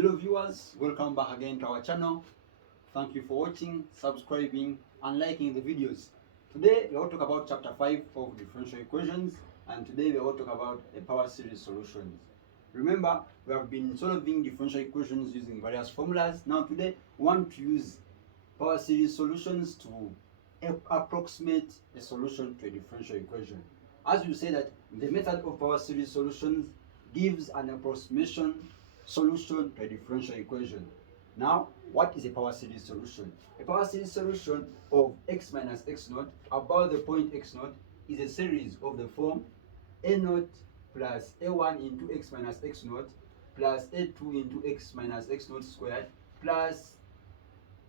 Hello viewers, welcome back again to our channel. Thank you for watching, subscribing and liking the videos. Today we will talk about chapter 5 of differential equations, and today we will talk about a power series solutions. Remember, we have been solving differential equations using various formulas. Now today we want to use power series solutions to approximate a solution to a differential equation. As you say that the method of power series solutions gives an approximation solution to a differential equation. Now, what is a power series solution? A power series solution of x minus x naught about the point x naught is a series of the form a naught plus a1 into x minus x naught plus a2 into x minus x naught squared plus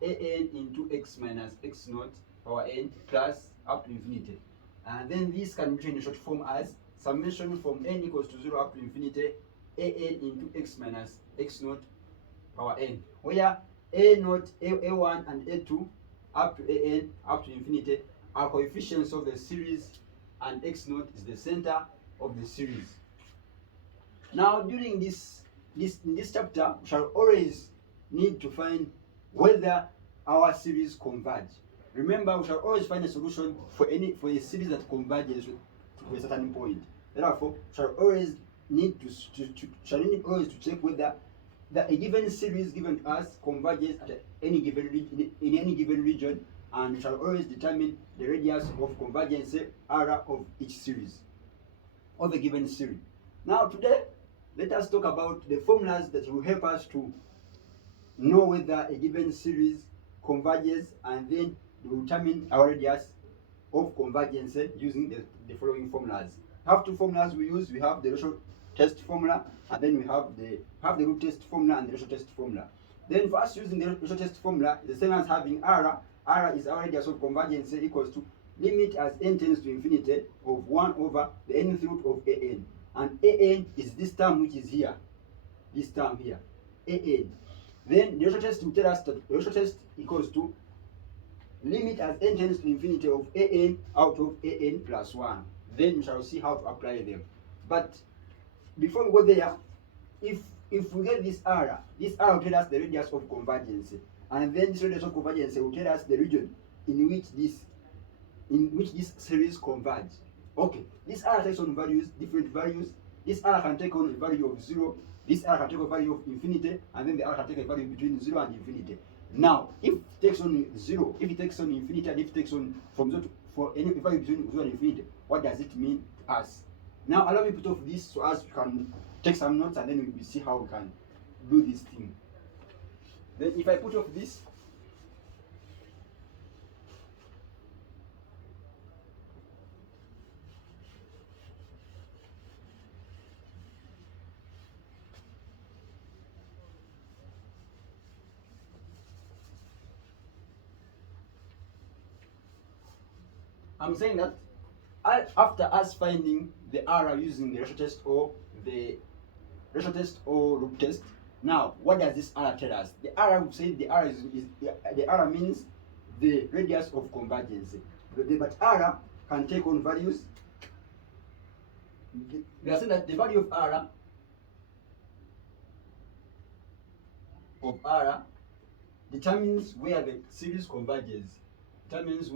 an into x minus x naught power n plus up to infinity. And then this can be written in short form as summation from n equals to 0 up to infinity an into x minus x naught power n, where a naught, a1 and a2 up to an up to infinity are coefficients of the series, and x naught is the center of the series. Now during this chapter, we shall always need to find whether our series converge. Remember, we shall always find a solution for a series that converges to a certain point. Therefore, we shall always need to check whether a given series given to us converges at any given in any given region, and we shall always determine the radius of convergence r of each series of a given series. Now today, let us talk about the formulas that will help us to know whether a given series converges, and then we will determine our radius of convergence using the following formulas. We have two formulas we use. We have the ratio test formula, and then we have the root test formula and the ratio test formula. Then for us using the ratio test formula, the same as having r is our radius of convergence equals to limit as n tends to infinity of 1 over the nth root of an, and an is this term which is here, this term here, an. Then the ratio test will tell us that the ratio test equals to limit as n tends to infinity of an out of an plus 1. Then we shall see how to apply them. But before we go there, if we get this r will tell us the radius of convergence, and then this radius of convergence will tell us the region in which this series converge. Okay, this r takes on different values. This r can take on a value of 0, this r can take a value of infinity, and then the r can take a value between 0 and infinity. Now, if it takes on 0, if it takes on infinity, and if it takes on from 0 for any value between 0 and infinity, what does it mean to us? Now, allow me to put off this so as we can take some notes, and then we will see how we can do this thing. Then if I put off this, I'm saying that after us finding the r using the ratio test or root test, now what does this r tell us? The r will say the r means the radius of convergence. But r can take on values. We are saying that the value of r determines where the series converges. Determines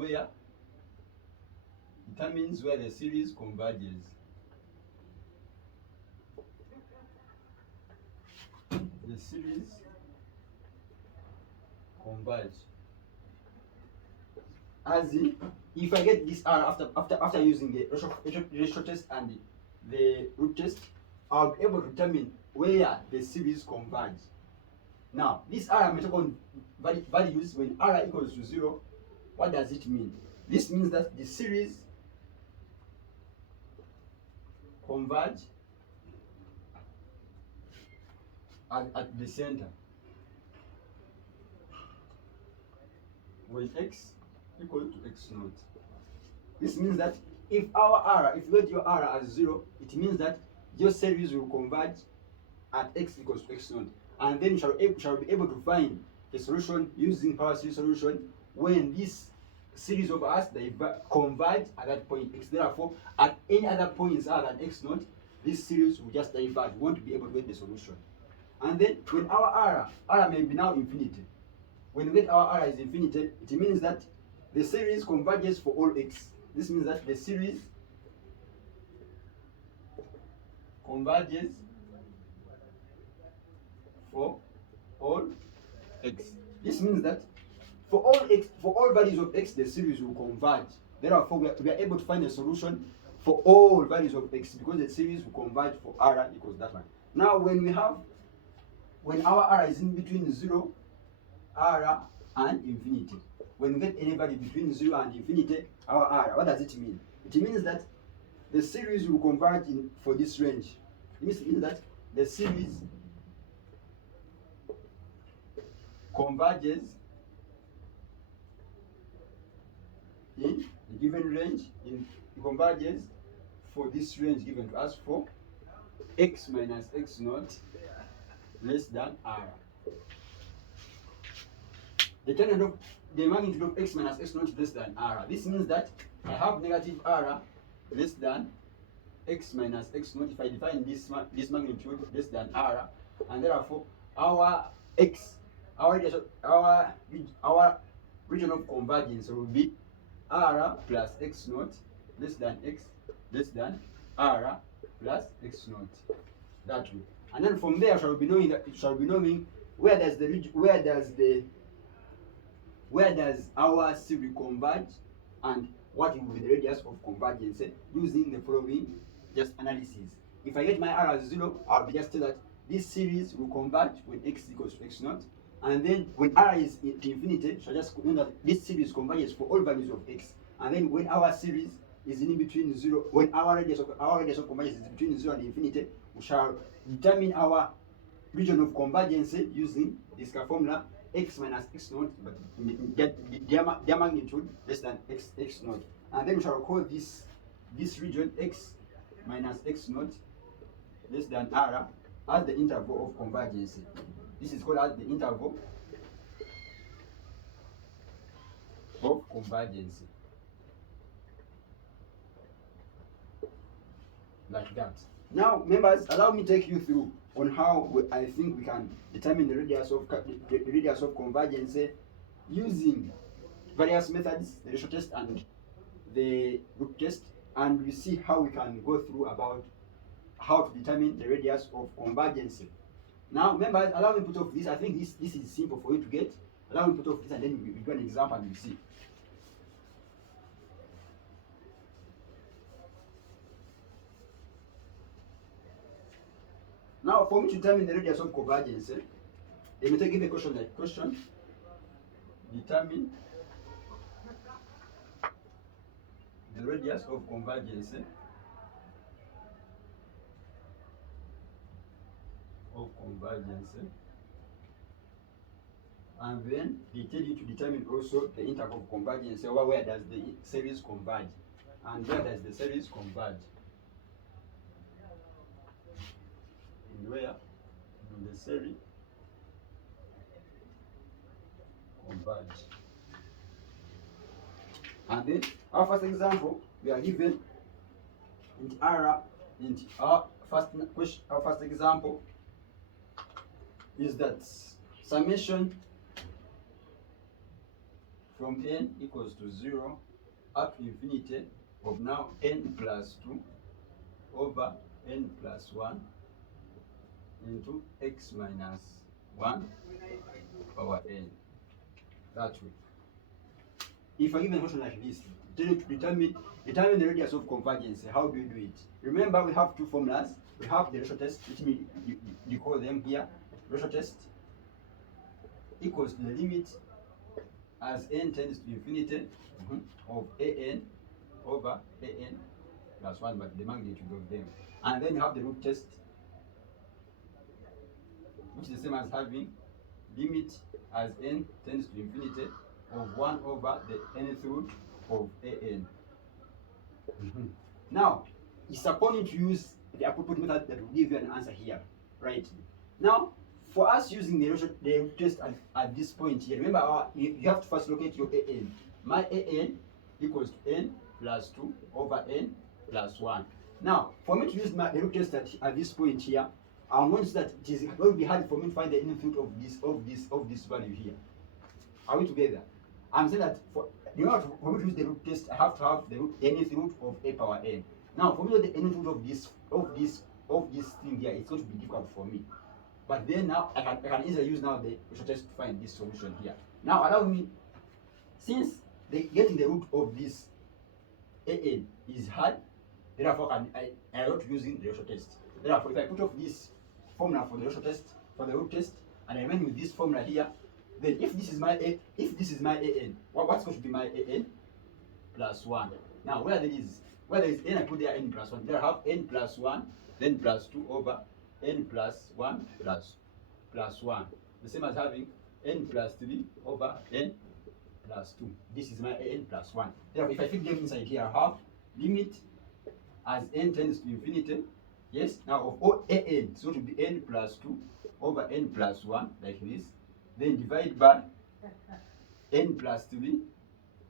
where the series converges. The series converge. As in, if I get this r after using the ratio test and the root test, I'll be able to determine where the series converge. Now, this r may take on values when r equals to 0. What does it mean? This means that the series converge at the center when x equals to x naught. This means that if you get your r as 0, it means that your series will converge at x equals to x naught, and then you shall be able to find a solution using power series solution when this series of us they converge at that point x. Therefore, at any other points other than x naught, this series will just diverge. We won't be able to get the solution. And then when our r may be now infinity. When we get our r is infinity, it means that the series converges for all x. This means that the series converges for all x. This means that for all values of x, the series will converge. Therefore, we are able to find a solution for all values of x because the series will converge for r equals that one. Now, when our r is in between 0, r, and infinity, when we get any value between 0 and infinity, our r, what does it mean? It means that the series will converge for this range. It means that the series converges in the given range, it converges for this range given to us for x minus x naught less than r. The magnitude of x minus x naught less than r. This means that I have negative r less than x minus x naught if I define this magnitude less than r, and therefore our region of convergence will be r plus x naught less than x less than r plus x naught. That way. And then from there shall be knowing where does our series converge and what will be the radius of convergence using the following just analysis. If I get my r as 0, I'll be just tell that this series will converge when x equals to x naught, and then when r is to infinity, shall just know that this series converges for all values of x. And then when our series is in between 0, when our radius of convergence is between 0 and infinity, we shall determine our region of convergence using this formula x minus x naught, but their magnitude less than x naught. And then we shall call this region x minus x naught less than r as the interval of convergence. This is called as the interval of convergence. Like that. Now, members, allow me to take you through on how I think we can determine the radius of convergence using various methods, the ratio test and the group test, and we see how we can go through about how to determine the radius of convergence. Now, members, allow me to put off this. I think this is simple for you to get. Allow me to put off this, and then we do an example and we see. Now, for me to determine the radius of convergence, let me give a question like question. Determine the radius of convergence and then they tell you to determine also the interval of convergence. Where does the series converge, and where does the series converge? Where do the series converge? And then our first example, we are given in R. In our first example is that summation from n equals to 0 up to infinity of now n plus 2 over n plus 1 into x minus 1 over n. That way. If I give a question like this, determine the radius of convergence, how do you do it? Remember, we have two formulas. We have the ratio test, which means you call them here. Ratio test equals to the limit as n tends to infinity of an over an plus 1, but the magnitude of them. And then you have the root test, which is the same as having limit as n tends to infinity of 1 over the nth root of an. Now, it's upon you to use the appropriate method that will give you an answer here, right? Now, for us using the ratio test at this point here, remember you have to first locate your an. My an equals to n plus 2 over n plus 1. Now, for me to use the root test at this point here, I'm going to say that it is going to be hard for me to find the nth root of this value here. Are we together? I'm saying that for me to use the root test, I have to have the nth root of a power n. Now, for me to get the nth root of this thing here, it's going to be difficult for me. But then now I can easily use now the ratio test to find this solution here. Now allow me, since getting the root of this an is hard, therefore I not using the ratio test. Therefore, if I put off this formula for the ratio test, for the root test, and I remain with this formula here, then if this is my an, what's going to be my an? Plus 1. Now where there is n, I put there n plus 1. There I have n plus 1, then plus 2 over n plus 1 plus 1. The same as having n plus 3 over n plus 2. This is my n plus 1. Therefore, if I fit them inside here, I have limit as n tends to infinity. Yes, now of an, it's going to be n plus 2 over n plus 1, like this. Then divide by n plus 3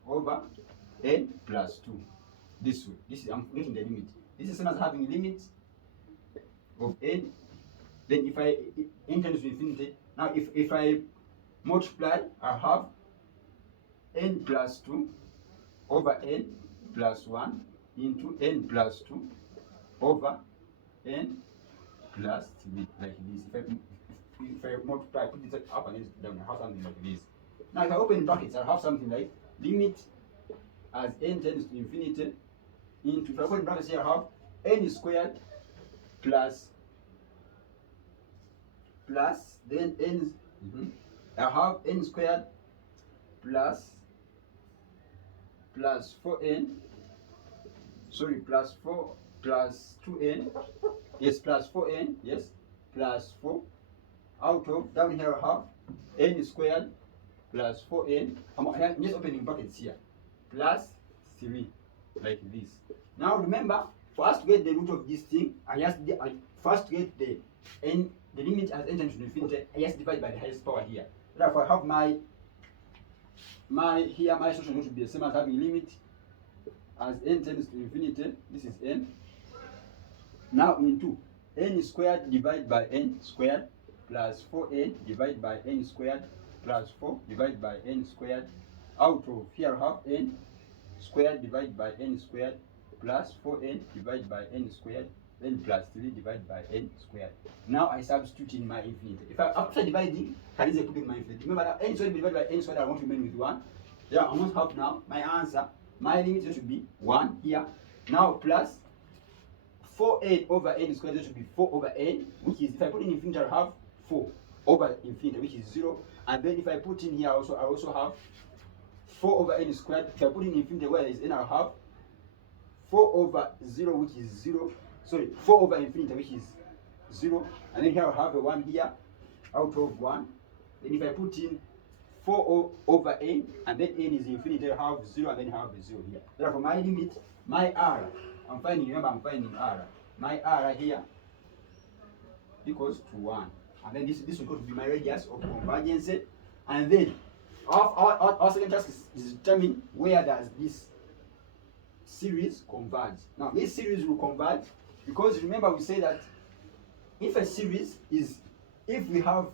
over n plus 2. This way. This is, I'm getting the limit. This is the same as having limit of n. Then if n tends to infinity, now if I multiply, I have n plus 2 over n plus 1 into n plus 2 over n plus 3, like this. If I multiply, put this up and this down, I have something like this. Now if I open brackets, I have something like limit as n tends to infinity into, if I open brackets here, I have n squared plus then n, I have n squared plus 4n, sorry, plus 4 plus 2n, yes, plus 4n, yes, plus 4, out of, down here I have n squared plus 4n, I'm just opening brackets here, plus 3, like this. Now remember, for us to get the root of this thing, I first get the limit as n tends to infinity, I just divide by the highest power here. Therefore, I have my solution which will be the same as having limit as n tends to infinity. This is n. Now into n squared divided by n squared plus 4n divided by n squared plus 4 divided by n squared. Out of here I have n squared divided by n squared plus 4n divided by n squared, then plus 3 divided by n squared. Now I substitute in my infinity. If after dividing, I can put in my infinity. Remember that n squared divided by n squared, I want to remain with 1. Yeah, I must have now my answer. My limit should be 1 here. Now plus 4n over n squared, should be 4 over n, which is, if I put in infinity, I have 4 over infinity, which is 0. And then if I put in here also, I also have 4 over n squared. If I put in infinity where there is n, I have 4 over 0, which is 0. Sorry, 4 over infinity, which is 0. And then here I have a 1 here, out of 1. Then if I put in 4 over n, and then n is infinity, I have 0, and then I have a 0 here. Therefore, my limit, my r, I'm finding r. My r here equals to 1. And then this will go to be my radius of convergence. And then our second task is determine where does this series converge. Now this series will converge because remember we say that if a series is, if we have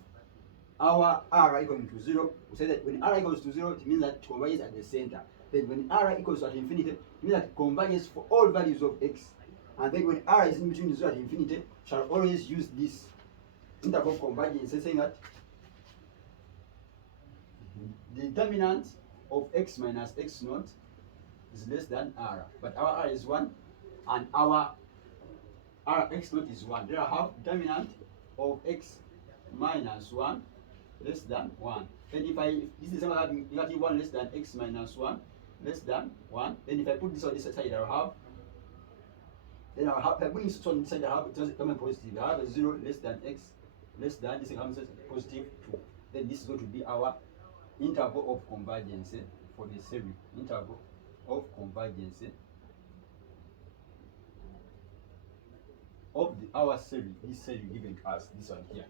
our r equal to 0, we say that when r equals to 0, it means that it converges at the center. Then when r equals to infinity, it means that it converges for all values of x. And then when r is in between 0 and infinity, shall always use this interval convergence, saying that the determinant of x minus x naught is less than r. But our r is 1 and our x naught is 1. There I have determinant of x minus 1 less than 1. Then if this is having negative 1 less than x minus 1 less than 1. Then if I put this on this side, if I put this on this side, I have it just become positive. I have a 0 less than x less than, this becomes positive 2. Then this is going to be our interval of convergence for the series. Interval of convergence of our series. This series given to us, this one here.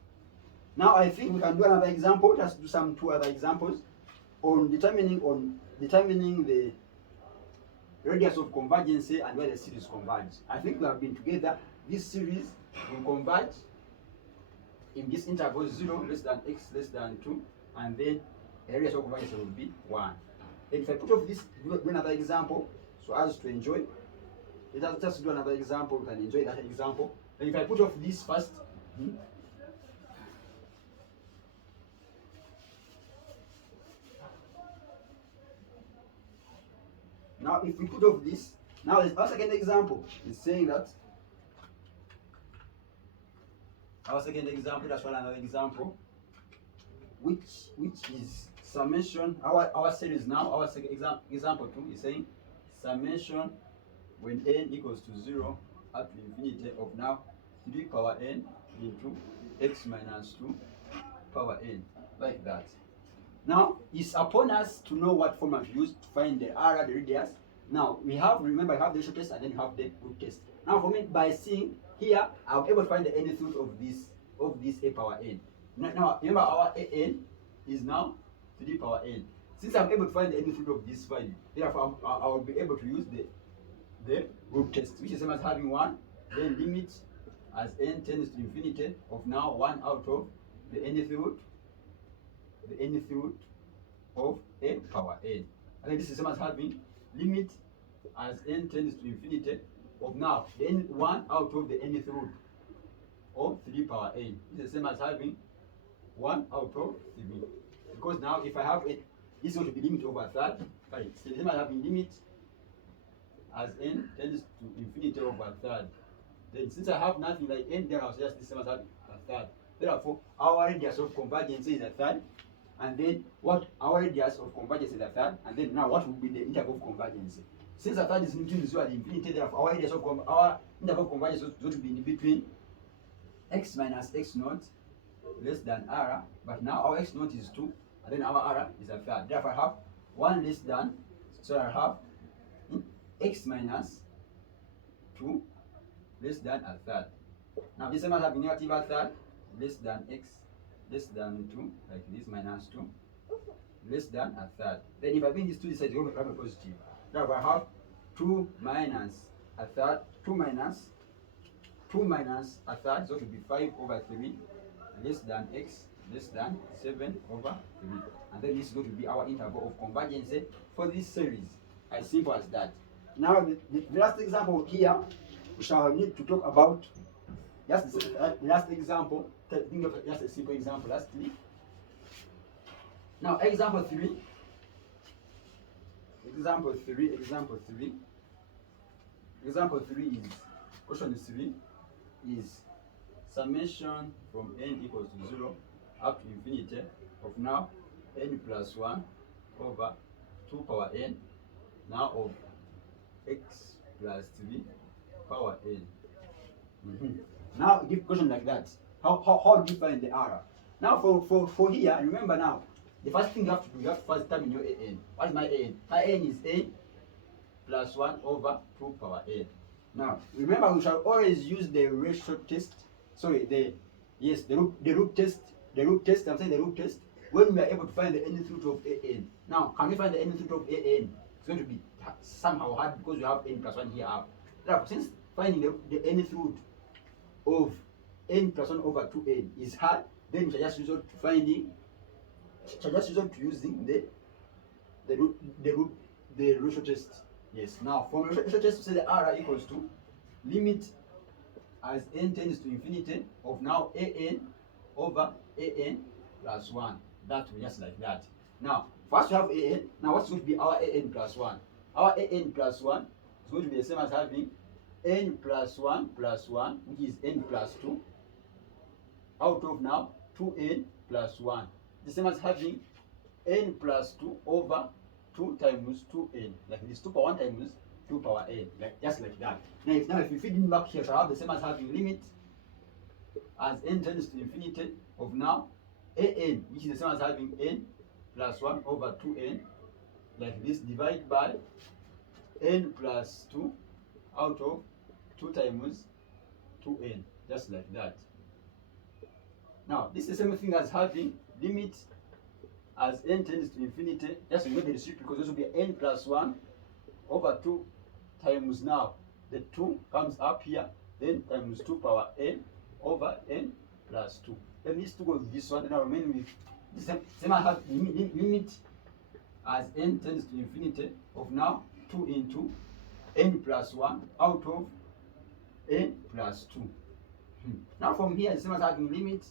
Now I think we can do another example. Let's do two other examples on determining the radius of convergence and where the series converge. I think we have been together. This series will converge in this interval 0 less than x less than 2, and then the radius of convergence will be 1. Then if I put off this, do another example, so as to enjoy, let us just do another example, we can enjoy that example. Then if I put off this first, now if we put off this, now our second example is saying that, our second example, that's one another example, which is summation, our series now, our second example 2 is saying summation when n equals to 0 up to infinity of now 3 power n into x minus 2 power n, like that. Now it's upon us to know what formula to use to find the r, the radius. Now we have, remember, I have the ratio test and then you have the root test. Now for me, by seeing here, I'm able to find the nth root of this a power n. Now remember, our an is now 3 power n. Since I'm able to find the nth root of this value, therefore I will be able to use the root test, which is same as having 1, then limit as n tends to infinity of now 1 out of the nth root of a power n. And then this is same as having limit as n tends to infinity of now the n 1 out of the nth root of 3 power n. This is the same as having 1 out of 3. Because now if I have it, this is going to be limit over third. Right. It's the same as having limit as n tends to infinity over third. Then since I have nothing like n, then I'll just the same as having a third. Therefore, our radius of convergence is a third. And then what our radius of convergence is a third. And then now what will be the interval of convergence? Since a third is in between 0 and infinity, therefore our radius of our interval of convergence is going to be in between x minus x naught less than r. But now our x naught is 2, and then our r is a third. Therefore I have 1 less than, so I have x minus 2 less than a third. Now this might have negative a third less than x less than 2, like this, minus 2 less than a third. Then if I bring these two sides, you will have a positive. Therefore I have 2 minus a third, 2 minus a third, so it will be 5 over 3 less than x less than 7 over 3. And then this is going to be our interval of convergence for this series. As simple as that. Now the last example here, we shall need to talk about just the last example. Think of just a simple example lastly. Now example 3. Example 3 is, question 3 is summation from n equals to 0 up to infinity of now n plus 1 over 2 power n now of x plus 3 power n. Now give question like that. How do you find the r? Now for here, remember now, the first thing you have to do, you have to first determine your an. What is my an? My an is n plus 1 over 2 power n. Now remember, we shall always use the ratio test. Sorry, the root test. I'm saying the root test. When we are able to find the nth root of an. Now, can we find the nth root of an? It's going to be somehow hard because we have n plus 1 here up. Therefore, since finding the nth root of n plus 1 over 2n is hard, then we shall just resort to finding, using the ratio test. Yes. Now, from the ratio test, we say the r equals to limit as n tends to infinity of now an over an plus 1. That will just like that. Now, first we have an. Now, what's going to be our an plus 1? Our an plus 1 is going to be the same as having n plus 1, which is n plus 2, out of now 2n plus 1. The same as having n plus 2 over 2 times 2n, like this, 2 power 1 times 2 power n, like just like that. Now if you feed in back here, so I have the same as having limit as n tends to infinity of now an, which is the same as having n plus 1 over 2n, like this, divided by n plus 2 out of 2 times 2n, just like that. Now this is the same thing as having limit as n tends to infinity. Just remember the receipt, because this will be n plus 1 over 2 times now the 2 comes up here, then times 2 power n over n plus 2. Let me still go with this one, and I'll remain with the same I have limit as n tends to infinity of now 2 into n plus 1 out of n plus 2. Now from here, the same as having limit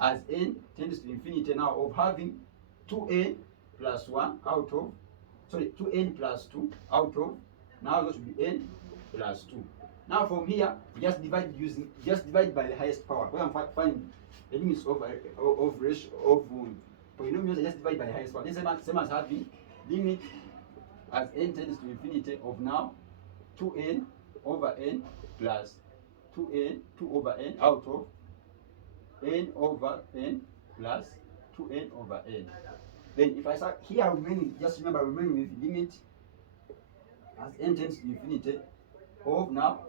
as n tends to infinity now of having 2n plus 1 out of, 2n plus 2 out of, now that should be n plus 2. Now from here, we just divide by the highest power. When I'm finding the limits of ratio of polynomials, I just divide by the highest power. This is same as having limit as n tends to infinity of now 2n over n plus 2 over n out of n over n plus 2n over n. Then if I start here, just remember remaining with limit as n tends to infinity of now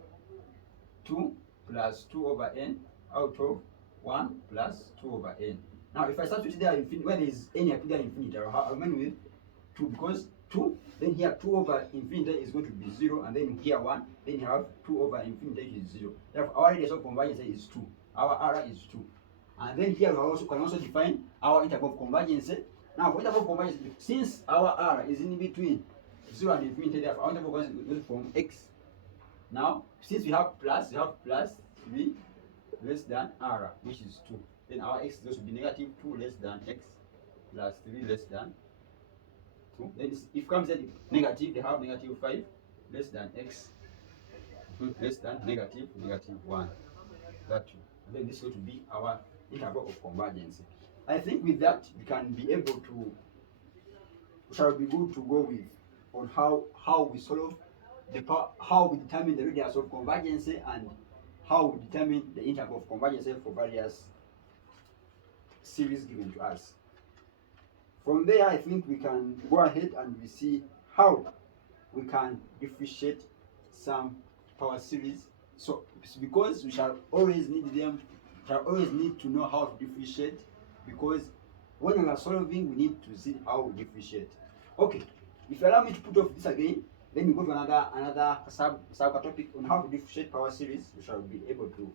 2 plus 2 over n out of 1 plus 2 over n. Now if I start with there infinity, when there is n appear infinity, I'll remain with 2 because 2, then here 2 over infinity is going to be 0, and then here 1, then you have 2 over infinity is 0. Therefore our radius of convergence is 2. Our R is 2. And then here we can also define our interval of convergence. Now for interval of convergence, since our R is in between 0 and infinity, therefore our interval of convergence goes from x. Now since we have plus 3 less than R, which is 2. Then our x is going to be negative 2 less than x plus 3 less than 2. Then if comes at negative, they have negative 5 less than x less than negative 1. That 2. And then this is going to be our interval of convergence. I think with that we can be able to, shall be good to go with on how we solve how we determine the radius of convergence and how we determine the interval of convergence for various series given to us. From there, I think we can go ahead and we see how we can differentiate some power series. So it's because we shall always need them, shall always need to know how to differentiate, because when we are solving, we need to see how we differentiate. Okay, if you allow me to put off this again, then we go to another sub topic on how to differentiate power series. We shall be able to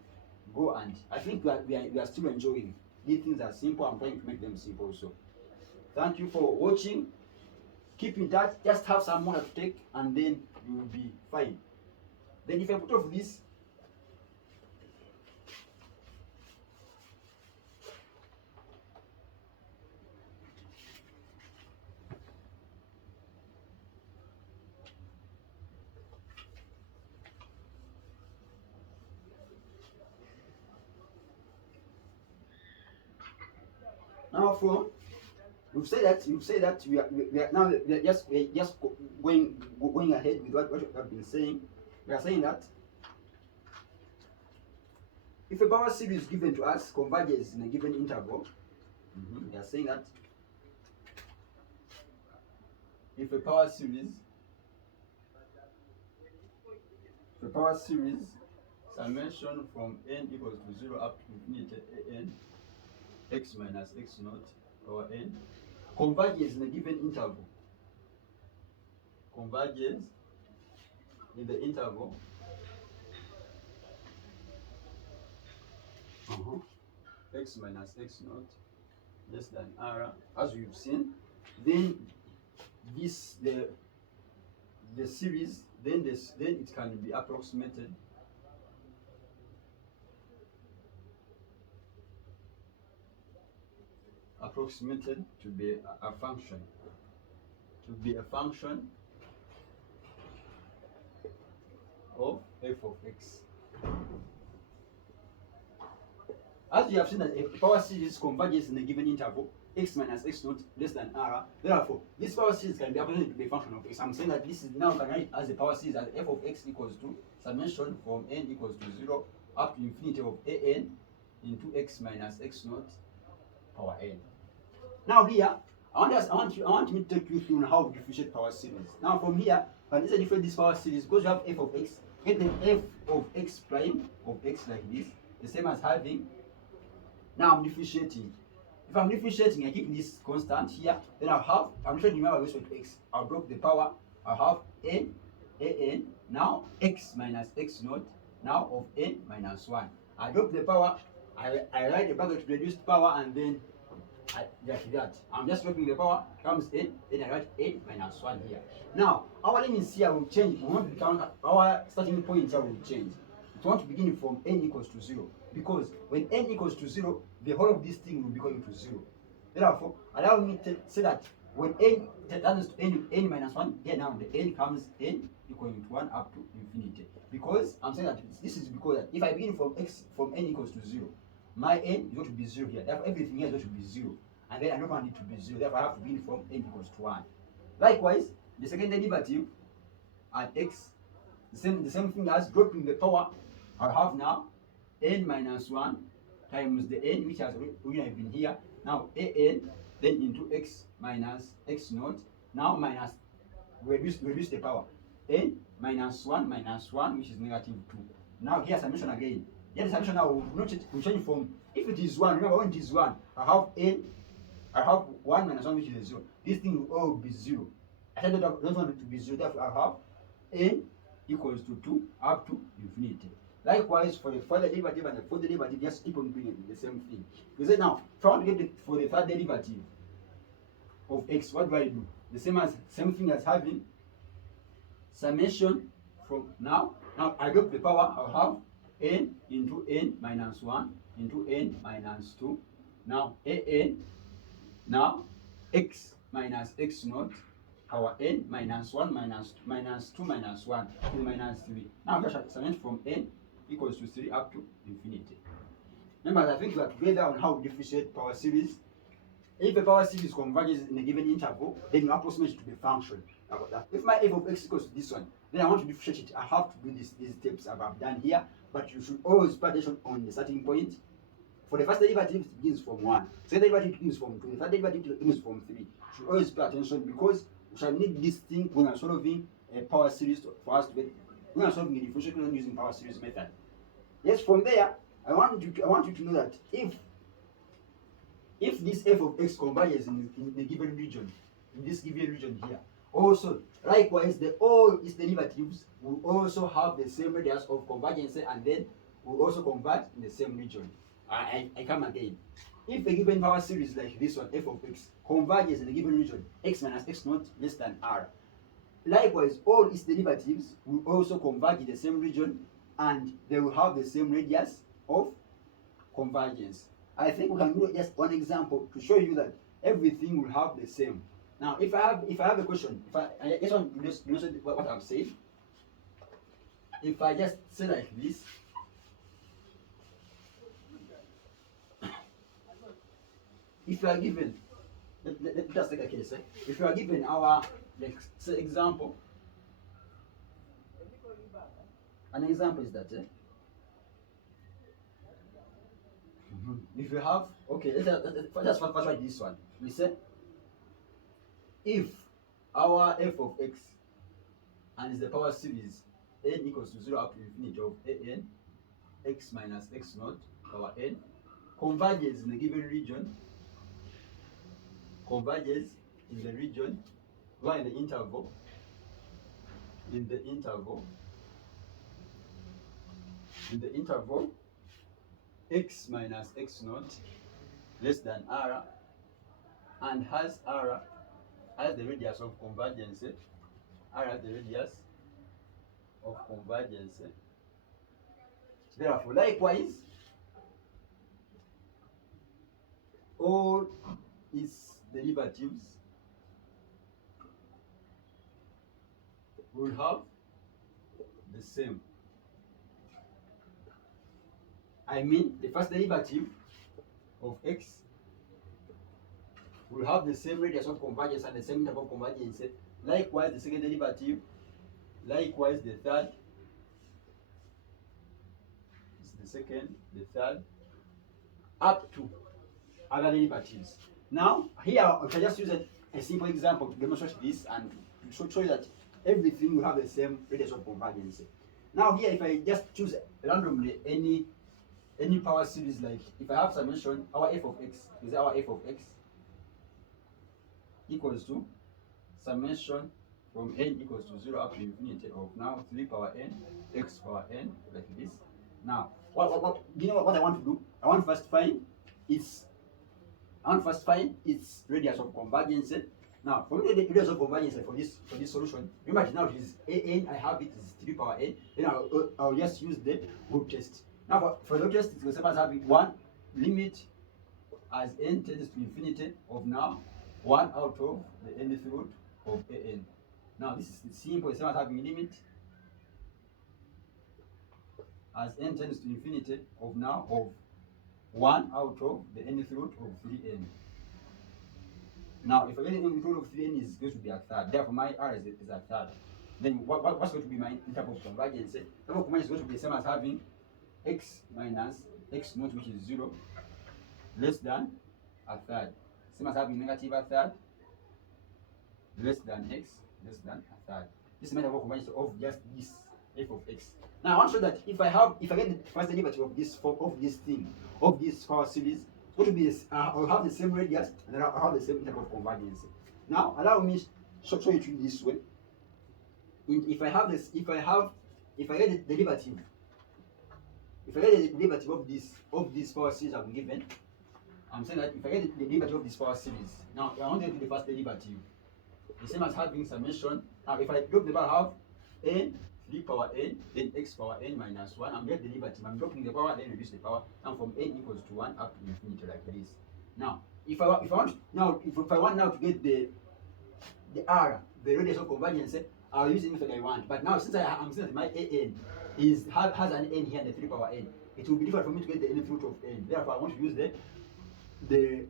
go, and I think we are still enjoying. These things are simple. I'm trying to make them simple also. Thank you for watching. Keep in touch. Just have some more to take, and then you will be fine. Then if I put off this, now from you've said that we are now just going ahead with what we have been saying. We are saying that if a power series given to us converges in a given interval, we are saying that if a power series summation from n equals to 0 up to infinity an x minus x naught over n converges in a given interval, converges in the interval x minus x naught less than R, as we've seen, then this the series then it can be approximated to be a function, of f of x. As we have seen that a power series converges in a given interval x minus x naught less than R, therefore this power series can be approximated to be a function of x. I'm saying that this is now can write as a power series as f of x equals to summation from n equals to 0 up to infinity of an into x minus x naught power n. Now here, I want me to take you through how to differentiate power series. Now from here, when I differentiate this power series, because you have f of x, get the f of x prime of x like this, the same as having. Now I'm differentiating. If I'm differentiating, I keep this constant here. Then I'll have, I'm trying to remember this with x. I'll drop the power. I'll have n, an, now x minus x naught, now of n minus 1. I drop the power. I write a bracket to reduce power, and then like that. I'm just dropping the power, comes in, then I write n minus 1 here. Now, our limits here will change. We want to count our starting point here will change. We want to begin from n equals to 0. Because when n equals to 0, the whole of this thing will be equal to 0. Therefore, allow me to say that when n turns to n minus 1, then now the n comes n equaling to 1 up to infinity. Because I'm saying that this is because that if I begin from n equals to 0, my n is going to be 0 here. Therefore, everything here is going to be 0. And then I don't want it to be 0. Therefore, I have to begin from n equals to 1. Likewise, the second derivative at x, the same thing as dropping the power. I have now n minus 1 times the n which has already been here. Now an then into x minus x naught. Now minus reduce the power. N minus 1 which is negative 2. Now here summation again. Here the summation now will change from, if it is 1, remember when it is 1, I have 1 minus 1 which is 0. This thing will all be 0. I don't want it to be 0, therefore I have n equals to 2 up to infinity. Likewise, for the further derivative and the fourth derivative, just keep on doing the same thing. You say now, if I want to get for the third derivative of x, what do I do? The same thing as having summation from now. Now I drop the power, I'll have n into n minus 1 into n minus 2. Now an, now x minus x naught, our n minus 1 minus 2 minus 1 is minus 3. Now we shall summation from n equals to 3 up to infinity. Remember, I think we are together on how we differentiate power series. If a power series converges in a given interval, then you approximate it to the function. If my f of x equals to this one, then I want to differentiate it. I have to do these steps I've done here, but you should always pay attention on the starting point. For the first derivative, it begins from 1. Second derivative begins from 2. The third derivative begins from 3. You should always pay attention because we shall need this thing when we are solving a power series for us to get. We are solving a differential equation using power series method. Yes, from there, I want you to know that if this f of x converges in the given region, in this given region here, also likewise all its derivatives will also have the same radius of convergence, and then will also converge in the same region. I come again. If a given power series like this one, f of x, converges in a given region, x minus x naught less than r, likewise all its derivatives will also converge in the same region, and they will have the same radius of convergence. I think we can do just one example to show you that everything will have the same. Now, if I have a question, I just want you know what I've said. If I just say like this, if you are given, let me just take a case. If you are given our, like, say example, an example is that if you have, okay, let's first write this one. We say if our f of x and is the power series n equals to 0 up to infinity of an x minus x naught power n converges in the given region, converges in the region, or in the interval, x minus x naught less than r, and has r as the radius of convergence, r as the radius of convergence. Therefore, likewise, all its derivatives will have the same. I mean, the first derivative of x will have the same radius of convergence and the same interval of convergence. Likewise, the second derivative, likewise the third, the second, the third, up to other derivatives. Now, here I can just use a simple example to demonstrate this and to show you that everything will have the same radius of convergence. Now here, if I just choose randomly any power series, like if I have summation, our f of x is our f of x equals to summation from n equals to 0 up to infinity of now 3 power n x power n, like this. Now, do you know what I want to do? I want first find its radius of convergence. Now, for me, the radius of convergence for this solution, remember now it is an. I have it is 3 power n. Then I'll just use the group test. Now for the group test, it's the same as having one limit as n tends to infinity of now 1 out of the nth root of an. Now this is simple. The same as having limit as n tends to infinity of now of 1 out of the nth root of 3n. Now, if again the nth root of 3n is going to be a third, therefore my r is a third. Then what's going to be my interval of convergence? Interval of convergence is going to be the same as having x minus x naught, which is 0, less than a third. Same as having negative a third, less than x, less than a third. This is my interval of convergence of just this f of x. Now I want to show that if I get the first derivative of this power series, it's going to be I'll have the same radius and then I'll have the same interval of convergence. Now allow me show you this way. If I get the derivative, of this power series I'm given, I'm saying that if I get the derivative of this power series, now I want to do the first derivative. The same as having summation. Now if I drop the power, I have n 3 power n, then x power n minus 1. I'm getting the derivative. I'm dropping the power, then reduce the power. Now from n equals to 1 up to infinity like this. Now, if I want now to get the r, the radius of convergence, I'll use any method I want. But now since I'm saying that my an has an n here and the 3 power n, it will be difficult for me to get the nth root of n. Therefore, I want to use the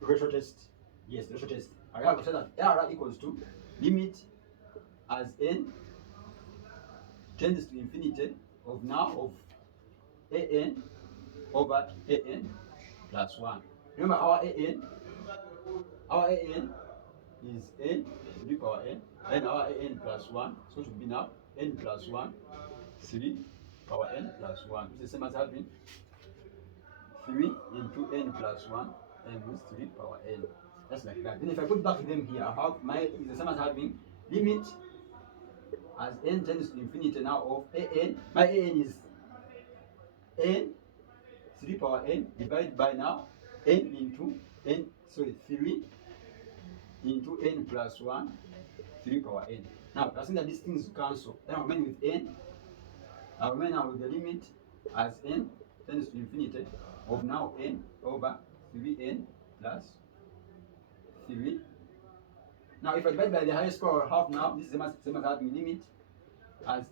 ratio test. Yes, the ratio test. I have to say that r equals to limit as n tends to infinity of an over an plus 1. Remember our an is n 3 power n, and our an plus 1, so it should be now n plus 1 3 power n plus 1, which is the same as having 3 into n plus 1 n with 3 power n. Just like that. Then if I put back them here, I have my is the same as having limit as n tends to infinity now of an. My an is n 3 power n divided by now n into n, 3 into n plus 1 3 power n. Now I think that these things cancel. Then I remain with n. I remain now with the limit as n tends to infinity of now n over 3n plus 3. Now if I divide by the highest power half, now this is the same as having limit as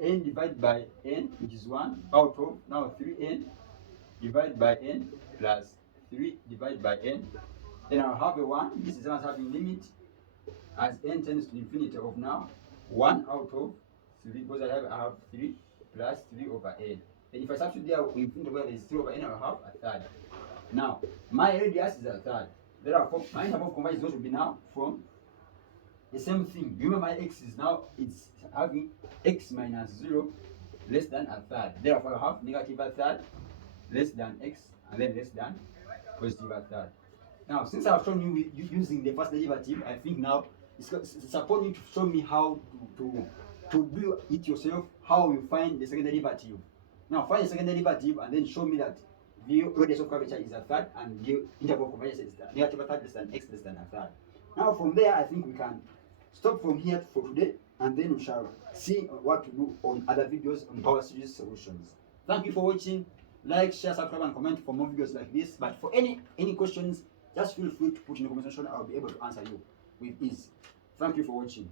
n divided by n, which is 1 out of now 3n divided by n plus 3 divided by n. Then I'll have a 1. This is the same as having limit as n tends to infinity of now 1 out of 3, because I have 3 plus 3 over n. And if I substitute there infinity where there is 3 over n, I'll have a third. Now my radius is a third. Therefore, my interval of convergence will be now from the same thing. Remember, my x is now it's having x minus 0 less than a third. Therefore, I have negative a third less than x and then less than positive a third. Now, since I've shown you using the first derivative, I think now it's upon you to show me how to do it yourself, how you find the second derivative. Now, find the second derivative and then show me that the radius of curvature is a third and the interval of convergence is negative a third less than x less than a third. Now, from there, I think we can stop from here for today, and then we shall see what to do on other videos on power series solutions. Thank you for watching. Like, share, subscribe, and comment for more videos like this. But for any questions, just feel free to put in the comment section. I'll be able to answer you with ease. Thank you for watching.